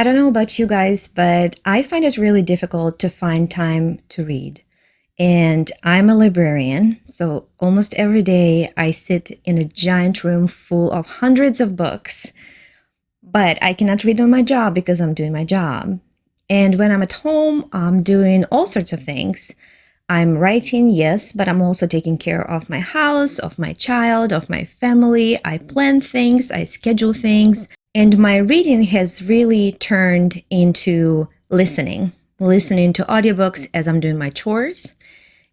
I don't know about you guys, but I find it really difficult to find time to read. And I'm a librarian, so almost every day I sit in a giant room full of hundreds of books, but I cannot read on my job because I'm doing my job. And when I'm at home, I'm doing all sorts of things. I'm writing, yes, but I'm also taking care of my house, of my child, of my family. I plan things, I schedule things. And my reading has really turned into listening to audiobooks as I'm doing my chores.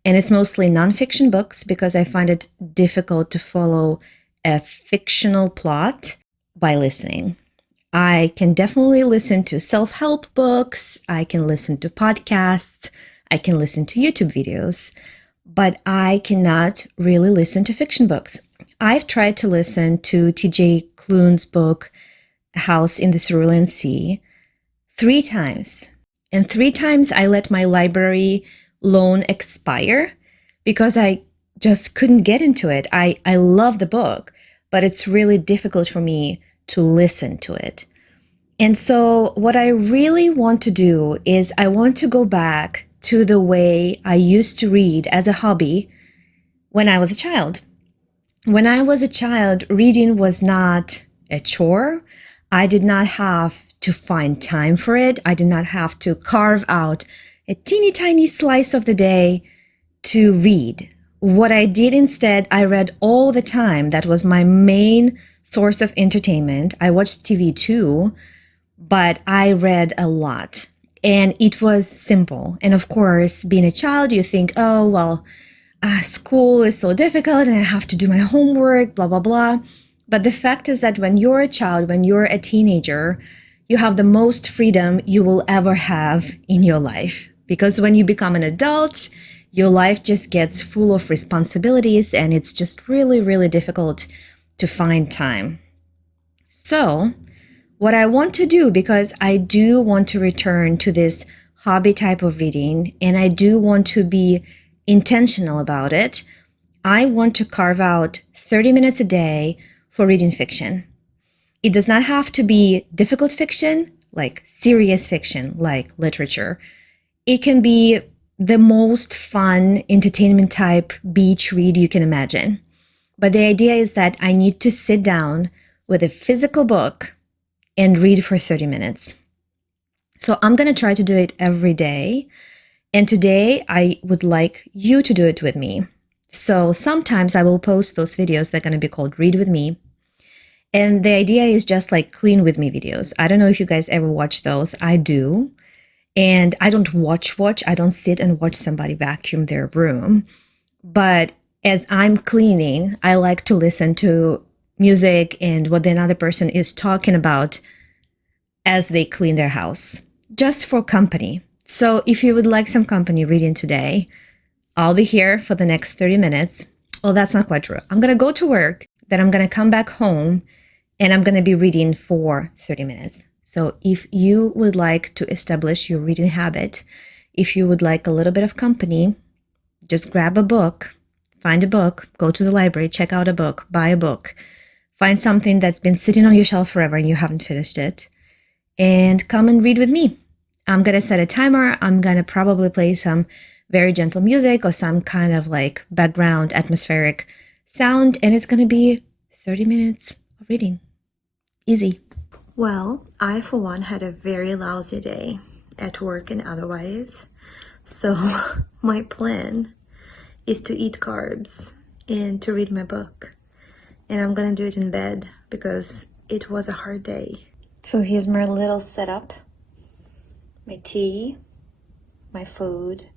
And it's mostly nonfiction books because I find it difficult to follow a fictional plot by listening. I can definitely listen to self-help books. I can listen to podcasts. I can listen to YouTube videos, but I cannot really listen to fiction books. I've tried to listen to TJ Klune's book, House in the Cerulean Sea, 3 times. And 3 times I let my library loan expire because I just couldn't get into it. I love the book, but it's really difficult for me to listen to it. And so what I really want to do is I want to go back to the way I used to read as a hobby when I was a child. When I was a child, reading was not a chore. I did not have to find time for it. I did not have to carve out a teeny tiny slice of the day to read. What I did instead, I read all the time. That was my main source of entertainment. I watched TV too, but I read a lot. And it was simple. And of course, being a child, you think, oh, well, school is so difficult and I have to do my homework, blah, blah, blah. But the fact is that when you're a child, when you're a teenager, you have the most freedom you will ever have in your life. Because when you become an adult, your life just gets full of responsibilities and it's just really, really difficult to find time. So what I want to do, because I do want to return to this hobby type of reading and I do want to be intentional about it, I want to carve out 30 minutes a day for reading fiction. It does not have to be difficult fiction, like serious fiction, like literature. It can be the most fun entertainment type beach read you can imagine. But the idea is that I need to sit down with a physical book and read for 30 minutes. So I'm going to try to do it every day. And today I would like you to do it with me. So sometimes I will post those videos that are going to be called Read With Me. And the idea is just like clean with me videos. I don't know if you guys ever watch those. I do. And I don't watch. I don't sit and watch somebody vacuum their room. But as I'm cleaning, I like to listen to music and what the other person is talking about as they clean their house, just for company. So if you would like some company reading today, I'll be here for the next 30 minutes. Well, that's not quite true. I'm going to go to work, then I'm going to come back home, and I'm going to be reading for 30 minutes. So if you would like to establish your reading habit, if you would like a little bit of company, just grab a book, find a book, go to the library, check out a book, buy a book, find something that's been sitting on your shelf forever and you haven't finished it, and come and read with me. I'm going to set a timer. I'm going to probably play some very gentle music or some kind of like background atmospheric sound, and it's going to be 30 minutes of reading. Easy. Well, I for one had a very lousy day at work and otherwise. So my plan is to eat carbs and to read my book. And I'm going to do it in bed because it was a hard day. So here's my little setup. My tea, my food,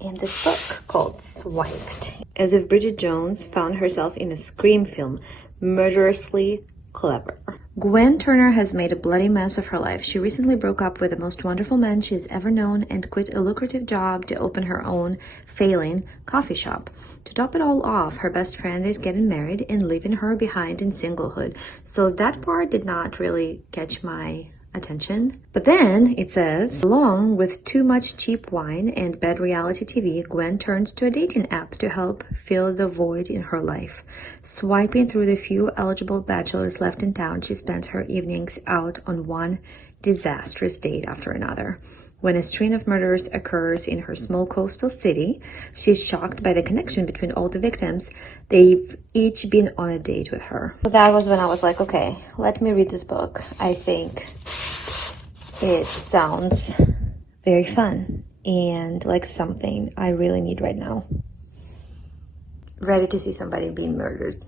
and this book called Swiped. As if Bridget Jones found herself in a Scream film, murderously clever. Gwen Turner has made a bloody mess of her life. She recently broke up with the most wonderful man she's ever known and quit a lucrative job to open her own failing coffee shop. To top it all off, her best friend is getting married and leaving her behind in singlehood. So that part did not really catch my attention. But then it says, along with too much cheap wine and bad reality TV, Gwen turns to a dating app to help fill the void in her life. Swiping through the few eligible bachelors left in town, she spends her evenings out on one disastrous date after another. When a string of murders occurs in her small coastal city, she's shocked by the connection between all the victims. They've each been on a date with her. So that was when I was like, okay, let me read this book. I think it sounds very fun and like something I really need right now. Ready to see somebody being murdered.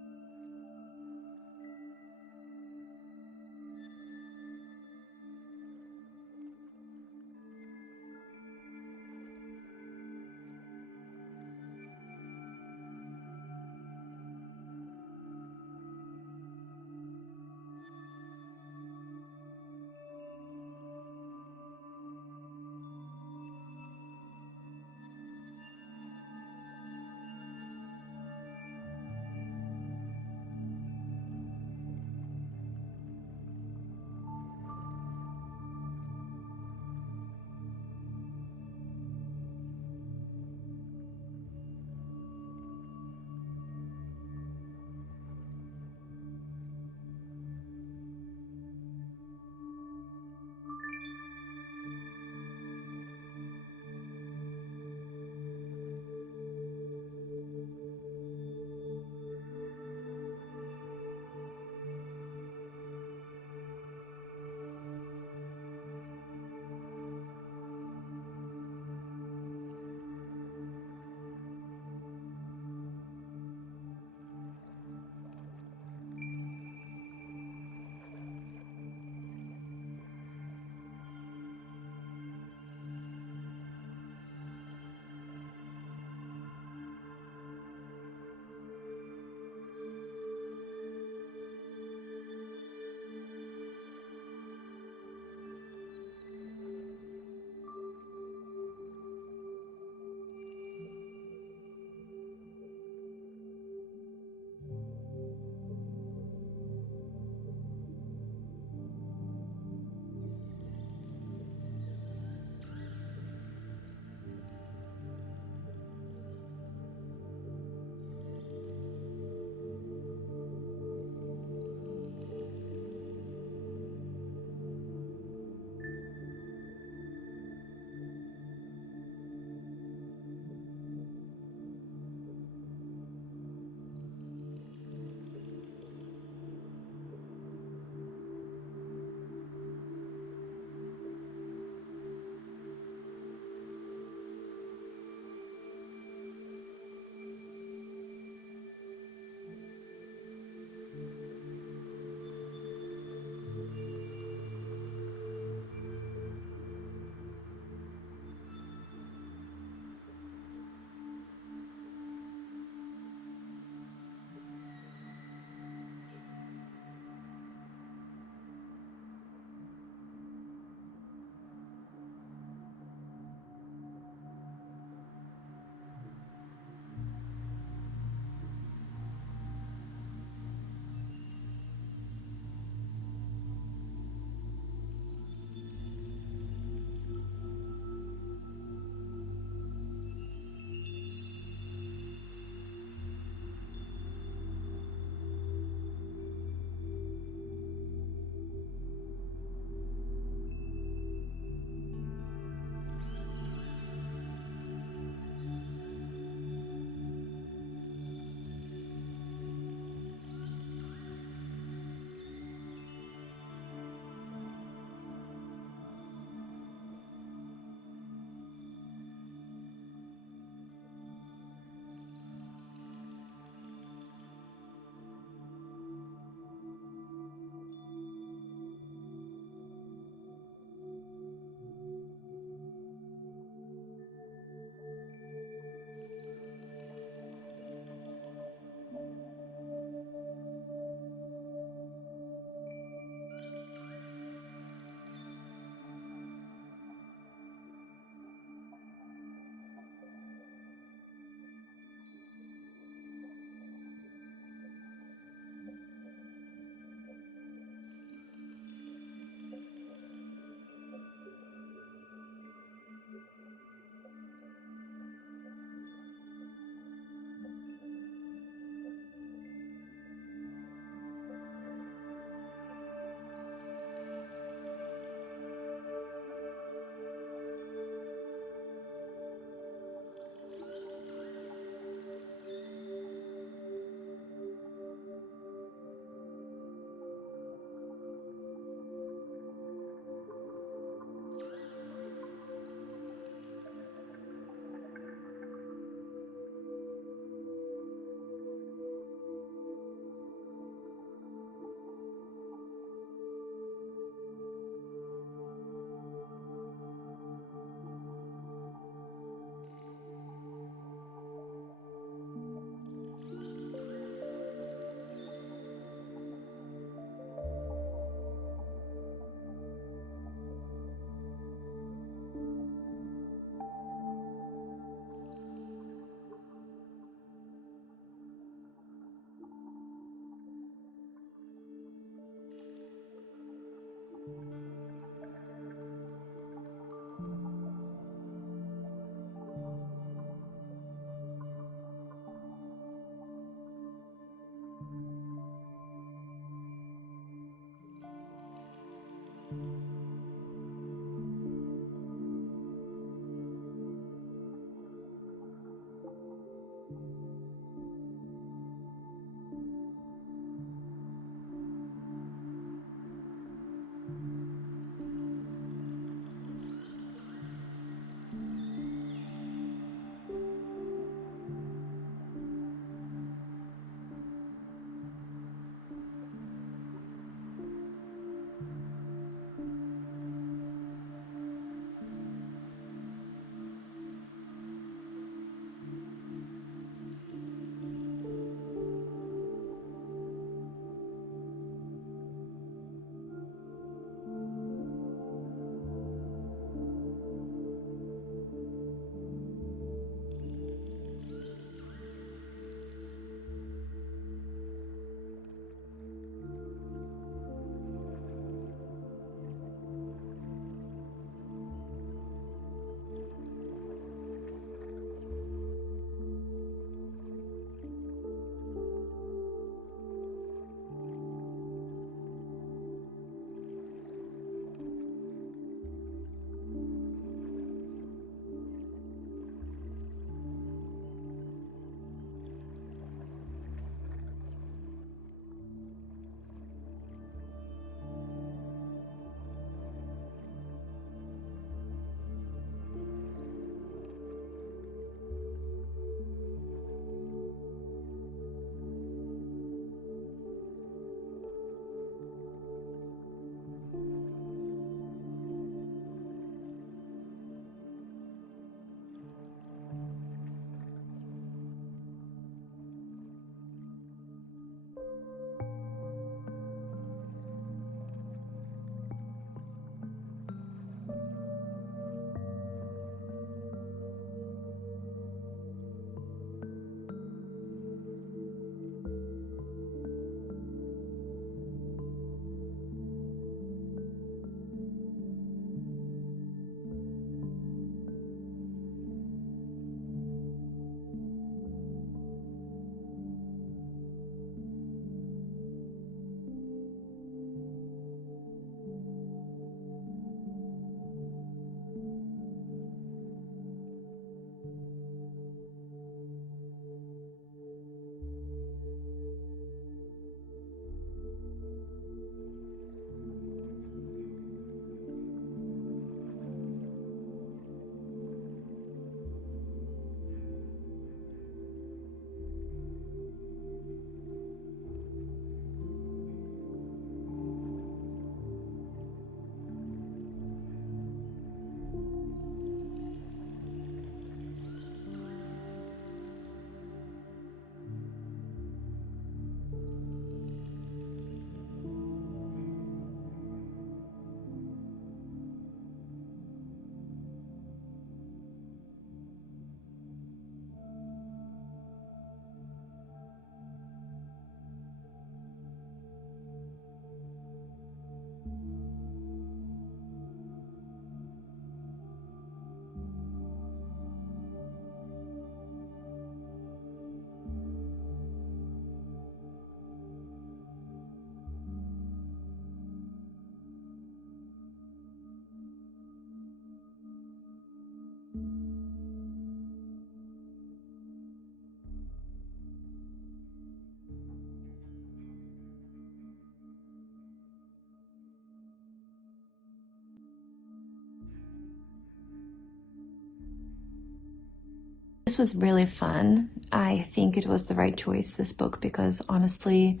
This was really fun. I think it was the right choice, this book, because honestly,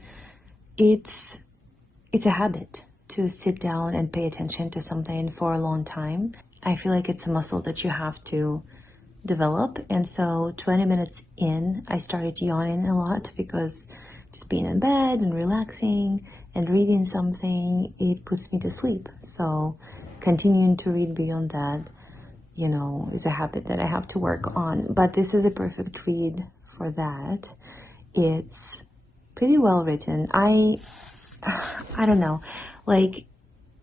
it's it's a habit to sit down and pay attention to something for a long time. I feel like it's a muscle that you have to develop. And so 20 minutes in, I started yawning a lot because just being in bed and relaxing and reading something, it puts me to sleep. So continuing to read beyond that, you know, is a habit that I have to work on. But this is a perfect read for that. It's pretty well written. I don't know, like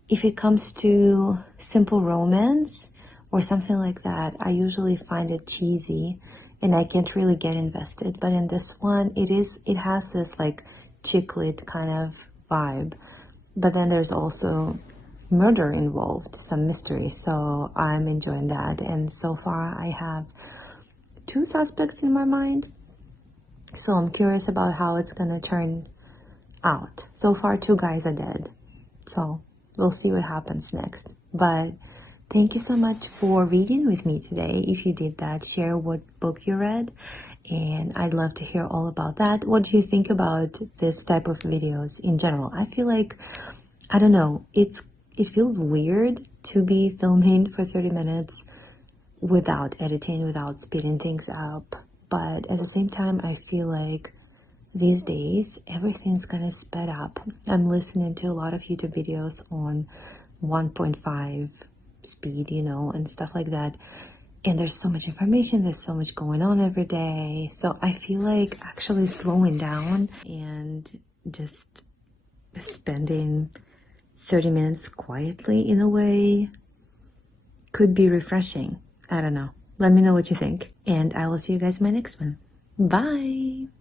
if it comes to simple romance or something like that, I usually find it cheesy and I can't really get invested. But in this one, it has this like chick lit kind of vibe. But then there's also murder involved, some mystery. So I'm enjoying that. And so far I have two suspects in my mind. So I'm curious about how it's gonna turn out. So far, two guys are dead. So we'll see what happens next. But thank you so much for reading with me today. If you did that, share what book you read. And I'd love to hear all about that. What do you think about this type of videos in general? I feel like, I don't know, it feels weird to be filming for 30 minutes without editing, without speeding things up. But at the same time, I feel like these days everything's kind of sped up. I'm listening to a lot of YouTube videos on 1.5 speed, you know, and stuff like that. And there's so much information, there's so much going on every day. So I feel like actually slowing down and just spending 30 minutes quietly in a way could be refreshing. I don't know. Let me know what you think. And I will see you guys in my next one. Bye!